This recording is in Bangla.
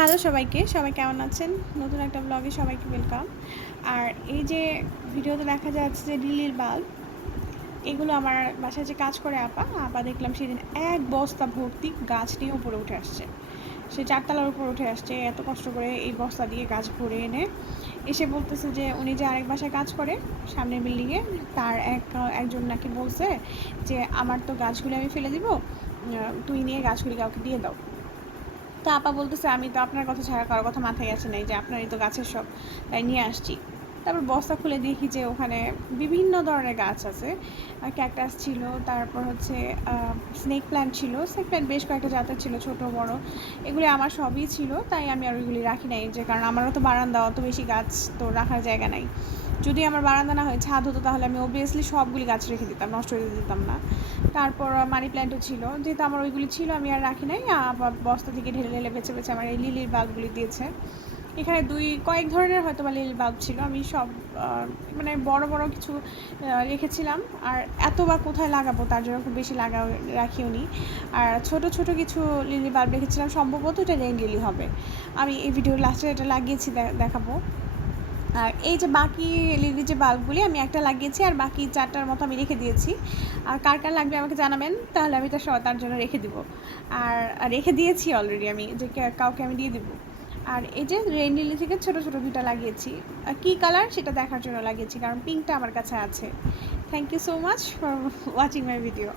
হ্যালো সবাইকে, সবাই কেমন আছেন? নতুন একটা ব্লগে সবাইকে ওয়েলকাম আর এই যে ভিডিওতে দেখা যাচ্ছে যে লিলির বাল্ব এগুলো আমার বাসায় যে কাজ করে আপা আপা দেখলাম সেদিন এক বস্তা ভর্তি গাছ নিয়ে উপরে উঠে আসছে। সে চারতলার উপর উঠে আসছে, এত কষ্ট করে এই বস্তা দিয়ে গাছ ভরে এনে এসে বলতেছে যে উনি যে আরেক বাসায় কাজ করে, সামনের বিল্ডিংয়ে তার এক, একজন নাকি বলছে যে, আমার তো গাছগুলি আমি ফেলে দিব তুই নিয়ে গাছগুলি কাউকে দিয়ে দাও। তো আপা বলতেছে, আমি তো আপনার কথা ছাড়া কারোর কথা মাথায় আসে নাই যে আপনারই তো গাছের সব তাই নিয়ে আসছি। তারপর বস্তা খুলে দেখি যে ওখানে বিভিন্ন ধরনের গাছ আছে। ক্যাকটাস ছিল, তারপর হচ্ছে স্নেক প্ল্যান্ট ছিল। স্নেক প্ল্যান্ট বেশ কয়েকটা জাতের ছিল, ছোট, বড়। এগুলি আমার সবই ছিল, তাই আমি আর ওইগুলি রাখি নাই। যে কারণ আমারও তো বারান্দা, অত বেশি গাছ তো রাখার জায়গা নাই। যদি আমার বারান্দা না হয়, ছাদ হতো তাহলে আমি অবভিয়াসলি সবগুলি গাছ রেখে দিতাম, নষ্ট করে দিতাম না। তারপর মানি প্ল্যান্টও ছিল। যেহেতু আমার ওইগুলি ছিল, আমি আর রাখি নাই বস্তা থেকে ঢেলে ঢেলে বেছে বেছে আমার এই লিলির বাল্বগুলি দিয়েছে। এখানে দুই, কয়েক ধরনের হয়তো বা লিলির বাল্ব ছিল। আমি সব মানে বড় বড় কিছু রেখেছিলাম। আর এত বা কোথায় লাগাবো? তার জন্য খুব বেশি লাগা রাখিও নি আর ছোট ছোট কিছু লিলি বাল্ব রেখেছিলাম। সম্ভবত এটা রেইন লিলি হবে। আমি এই ভিডিওর লাস্টে এটা লাগিয়েছি দেখাবো। আর এই যে বাকি লিলি যে বাল্বগুলি, আমি একটা লাগিয়েছি। আর বাকি চারটার মতো আমি রেখে দিয়েছি। আর কার কার লাগবে আমাকে জানাবেন? তাহলে আমি তার তার জন্য রেখে দিব। আর রেখে দিয়েছি অলরেডি আমি। যে কাউকে আমি দিয়ে দিব। আর এই যে রেইন লিলি থেকে ছোটো ছোটো দুটা লাগিয়েছি। আর কী কালার সেটা দেখার জন্য লাগিয়েছি, কারণ পিঙ্কটা আমার কাছে আছে। Thank you so much for watching my video